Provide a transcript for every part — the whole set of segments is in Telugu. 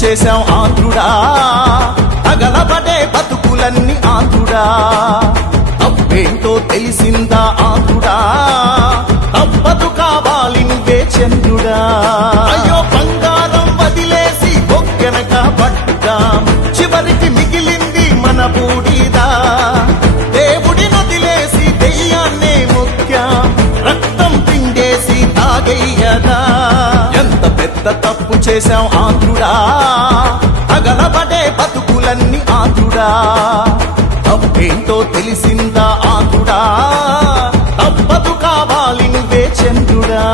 చేశాం ఆంధ్రుడా, తగలబడే బతుకులన్నీ ఆంధ్రుడా. తప్పేంటో తెలిసిందా ఆంధ్రుడా, తప్పదు కావాలి నువ్వే చంద్రుడా. అయ్యో బంగారం వదిలేసి బొక్కెనక పట్టుదాం, చివరికి మిగిలింది మన బూడిదా. దేవుడిని వదిలేసి దెయ్యాన్నే ముఖ్యం, రక్తం పిండేసి తాగయ్యదా. ఎంత పెద్ద తప్పు చేశాం ఆంధ్రుడా, తగలబడే బతుకులన్నీ ఆంధ్రుడా. తప్పేంటో తెలిసిందా ఆంధ్రుడా, తప్పదు కావాలి నువ్వే చంద్రుడా.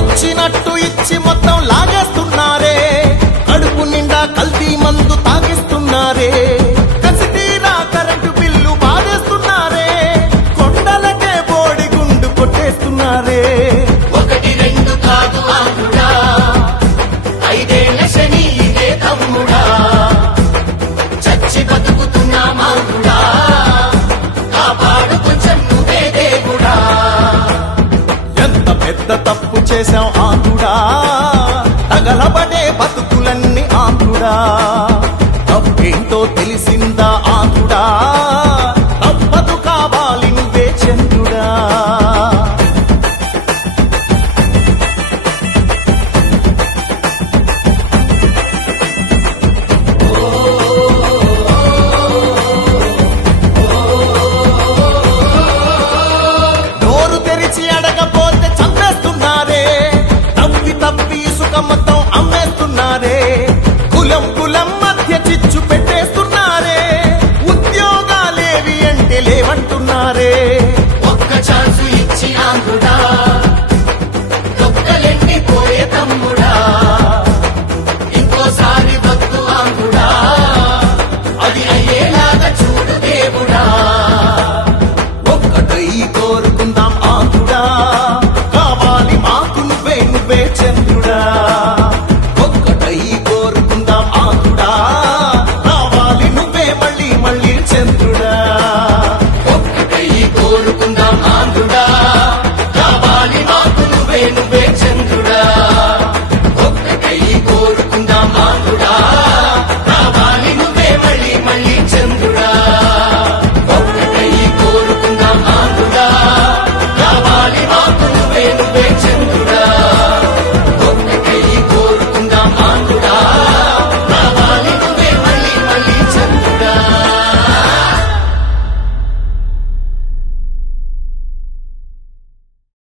ఇచ్చినట్టు ఇచ్చి మొత్తం లాగేస్తున్నారే, కడుపు నిండా కల్తీ మందు తాగిస్తున్నారే. కసితీరా కరెంటు బిల్లు బాధేస్తున్నారే, కొండలకే బోడి గుండు కొట్టేస్తున్నారే. ఒకటి రెండు కాదు ఆంధ్రుడా, ఐదేళ్ల శని ఇదే తమ్ముడా. చచ్చి బతుకుతున్నాం ఆంధ్రుడా, కాపాడు కొంచెం నువ్వే దేవుడా. ఎంత పెద్ద తప్పు చేశాం ఆంధ్రుడా, తగలబడే బతుకులన్నీ ఆంధ్రుడా. తప్పేంటో తెలిసిందా ఆంధ్రుడా, తప్పదు కావాలి నువ్వే చంద్రుడా. నోరు తెరిచి అడగపోతే చంపేస్తున్నారే, తప్పి తప్పి ఇసుక మొత్తం అమ్మేస్తున్నారే. కులం కులం మధ్య చిచ్చు పెట్టేస్తున్నారే, ఉద్యోగాలేవి అంటే లేవంటున్నారే. ఒక్క ఛాన్సు ఇచ్చి ఆంధ్రుడా, దొక్కలెన్ని పోయే తమ్ముడా. ఇంకోసారి వద్దు ఆంధ్రుడా, అది అయ్యేలాగా చూడు దేవుడా. ఒక్కటై కోరుకుందా